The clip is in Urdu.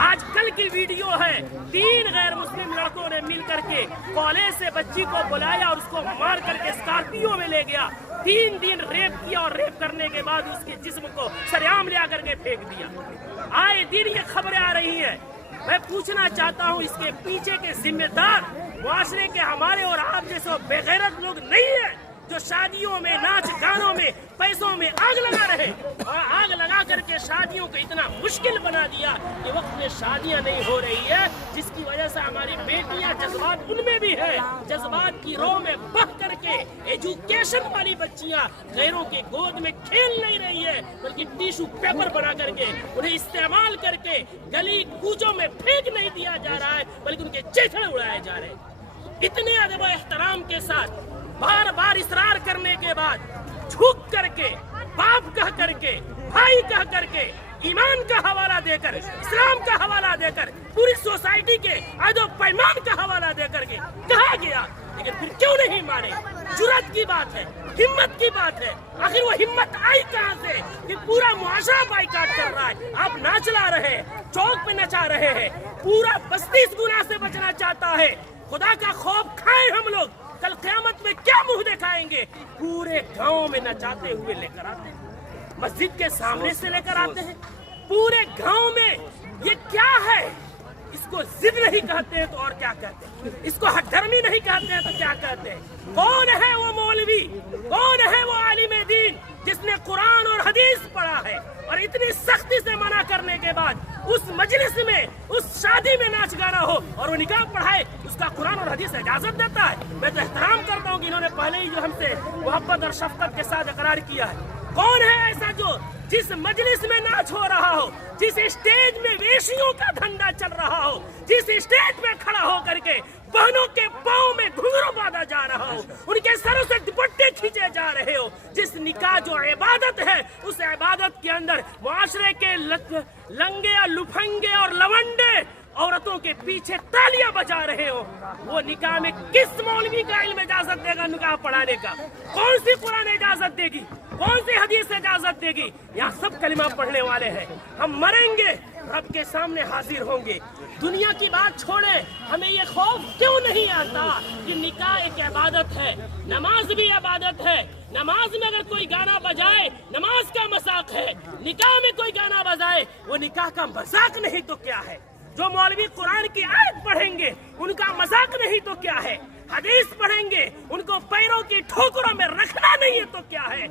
آج کل کی ویڈیو ہے، 3 غیر مسلم لڑکوں نے مل کر کے کالج سے بچی کو بلایا اور اس کو مار کر کے اسکارپیو میں لے گیا، 3 دن ریپ کیا اور ریپ کرنے کے بعد اس کے جسم کو سریعام لے کر کے پھینک دیا۔ آئے دن یہ خبریں آ رہی ہیں۔ میں پوچھنا چاہتا ہوں اس کے پیچھے کے ذمہ دار معاشرے کے ہمارے اور آپ جیسے بے غیرت لوگ نہیں ہیں جو شادیوں میں ناچ گانوں میں پیسوں میں آگ لگا رہے اور آگ لگا کر کے شادیوں کو اتنا مشکل بنا دیا کہ وقت میں شادیاں نہیں ہو رہی ہے، جس کی وجہ سے ہماری بیٹیاں جذبات ان میں بھی ہے، جذبات کی رو میں بہ کر کے ایجوکیشن والی بچیاں غیروں کے گود میں کھیل نہیں رہی ہے بلکہ ٹیشو پیپر بنا کر کے انہیں استعمال کر کے گلی کوچوں میں پھینک نہیں دیا جا رہا ہے بلکہ ان کے چیتھڑے اڑائے جا رہے ہیں۔ اتنے ادب و احترام کے ساتھ بار بار اصرار کرنے کے بعد جھک کر کے باپ کہہ کر کے بھائی کہہ کر کے ایمان کا حوالہ دے کر اسلام کا حوالہ دے کر پوری سوسائٹی کے عہد و پیمان کا حوالہ دے کر کے کہا گیا، لیکن پھر کیوں نہیں مانے؟ جرأت کی بات ہے، ہمت کی بات ہے۔ آخر وہ ہمت آئی کہاں سے کہ پورا معاشرہ بائیکاٹ کر رہا ہے، آپ ناچ لا رہے ہیں، چوک پہ نچا رہے ہیں، پورا بستی اس گناہ سے بچنا چاہتا ہے۔ خدا کا خوف کھائیں ہم لوگ، کل قیامت میں کیا منہ دکھائیں گے؟ پورے گاؤں میں نچاتے ہوئے لے کر آتے ہیں، مسجد کے سامنے سے لے کر آتے ہیں، پورے گاؤں میں۔ یہ کیا ہے؟ اس کو ضد نہیں کہتے ہیں تو اور کیا کہتے ہیں؟ اس کو حق درمی نہیں کہتے ہیں تو کیا کہتے ہیں؟ کون ہے وہ مولوی، کون ہے وہ عالم دین جس نے قرآن اور حدیث پڑھا ہے اور اتنی سختی سے منع کرنے کے بعد اس مجلس میں اس شادی میں ناچ گانا ہو اور وہ نکاح پڑھائے، اس کا قرآن اور حدیث اجازت دیتا ہے؟ میں تو احترام کرتا ہوں کہ انہوں نے پہلے ہی جو ہم سے محبت اور شفقت کے ساتھ اقرار کیا ہے۔ کون ہے ایسا جو جس مجلس میں ناچ ہو رہا ہو، جس اسٹیج میں ویشیوں کا دھندا چل رہا ہو، جس اسٹیج میں کھڑا ہو کر کے بہنوں کے پاؤں میں گھنگرو باندھا جا رہا ہو، ان کے سروں سے دوپٹے کھینچے جا رہے ہو، جس نکاح جو عبادت ہے اس عبادت کے اندر معاشرے کے لنگے اور لفنگے اور لونڈے عورتوں کے پیچھے تالیاں بجا رہے ہو، وہ نکاح میں کس مولوی کا علم اجازت دے گا نکاح پڑھانے کا؟ کون سی قرآن اجازت دے گی؟ کون سی حدیث اجازت دے گی؟ یہاں سب کلمہ پڑھنے والے ہیں، ہم مریں گے رب کے سامنے حاضر ہوں گے۔ دنیا کی بات چھوڑے، ہمیں یہ خوف کیوں نہیں آتا کہ نکاح ایک عبادت ہے، نماز بھی عبادت ہے، نماز میں اگر کوئی گانا بجائے نماز کا مذاق ہے، نکاح میں کوئی گانا بجائے وہ نکاح کا مذاق نہیں تو کیا ہے؟ جو مولوی قرآن کی آیت پڑھیں گے ان کا مذاق نہیں تو کیا ہے؟ حدیث پڑھیں گے ان کو پیروں کی ٹھوکروں میں رکھنا نہیں ہے تو کیا ہے؟